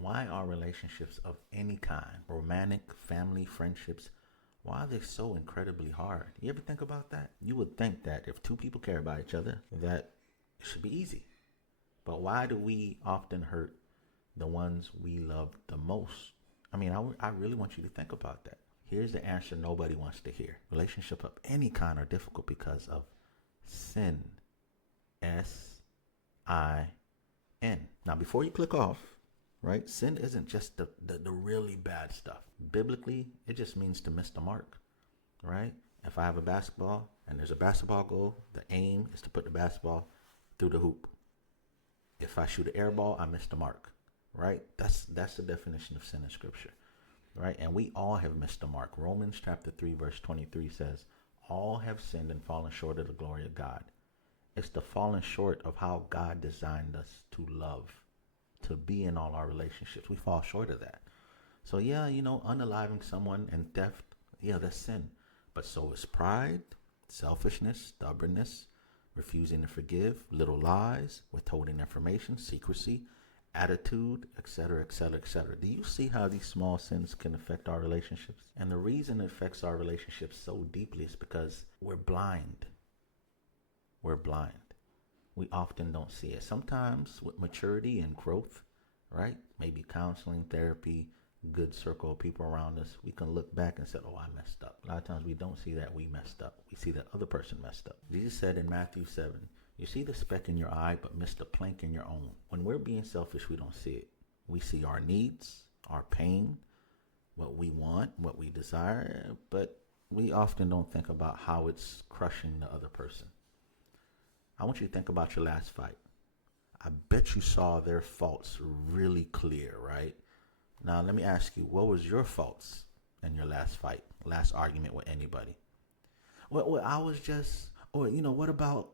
Why are relationships of any kind, romantic, family, friendships, why are they so incredibly hard? You ever think about that? You would think that if two people care about each other, that it should be easy. But why do we often hurt the ones we love the most? I really want you to think about that. Here's the answer nobody wants to hear. Relationships of any kind are difficult because of sin. S-I-N. Now, before you click off, right, sin isn't just the really bad stuff. Biblically, it just means to miss the mark, right? If I have a basketball and there's a basketball goal, the aim is to put the basketball through the hoop. If I shoot an air ball, I miss the mark, right? That's the definition of sin in Scripture, right? And we all have missed the mark. Romans chapter 3, verse 23 says, all have sinned and fallen short of the glory of God. It's the falling short of how God designed us to love, to be in all our relationships. We fall short of that. So yeah, unaliving someone and theft, yeah, that's sin. But so is pride, selfishness, stubbornness, refusing to forgive, little lies, withholding information, secrecy, attitude, etc., etc., etc. Do you see how these small sins can affect our relationships? And the reason it affects our relationships so deeply is because we're blind. We're blind. We often don't see it. Sometimes with maturity and growth, right? Maybe counseling, therapy, good circle of people around us, we can look back and say, oh, I messed up. A lot of times we don't see that we messed up. We see that other person messed up. Jesus said in Matthew 7, you see the speck in your eye, but miss the plank in your own. When we're being selfish, we don't see it. We see our needs, our pain, what we want, what we desire, but we often don't think about how it's crushing the other person. I want you to think about your last fight. I bet you saw their faults really clear, right? Now, let me ask you, what was your faults in your last fight, last argument with anybody? Well, I was just, or, what about,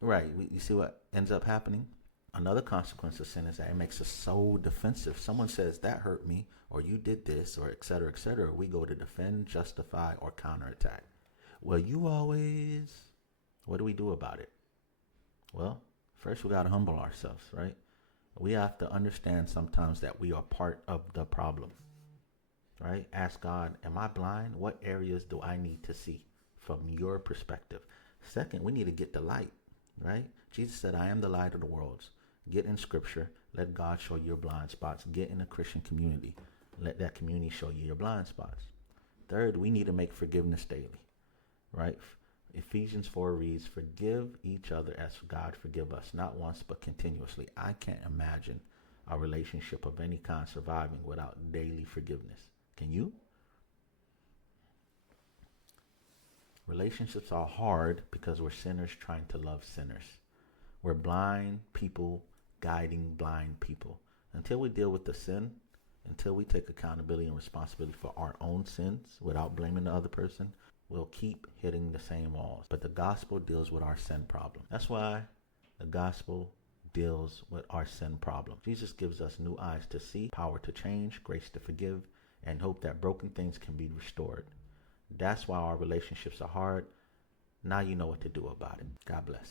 right, you see what ends up happening? Another consequence of sin is that it makes us so defensive. Someone says, that hurt me, or you did this, or et cetera, et cetera. We go to defend, justify, or counterattack. Well, what do we do about it? Well, first we got to humble ourselves, right? We have to understand sometimes that we are part of the problem, right? Ask God, am I blind? What areas do I need to see from your perspective? Second, we need to get the light, right? Jesus said, I am the light of the world. Get in Scripture. Let God show you your blind spots. Get in a Christian community. Let that community show you your blind spots. Third, we need to make forgiveness daily, right? Ephesians 4 reads, forgive each other as God forgive us, not once but continuously. I can't imagine a relationship of any kind surviving without daily forgiveness. Can you? Relationships are hard because we're sinners trying to love sinners. We're blind people guiding blind people. Until we deal with the sin, until we take accountability and responsibility for our own sins without blaming the other person, we'll keep hitting the same walls. But the gospel deals with our sin problem. That's why the gospel deals with our sin problem. Jesus gives us new eyes to see, power to change, grace to forgive, and hope that broken things can be restored. That's why our relationships are hard. Now you know what to do about it. God bless.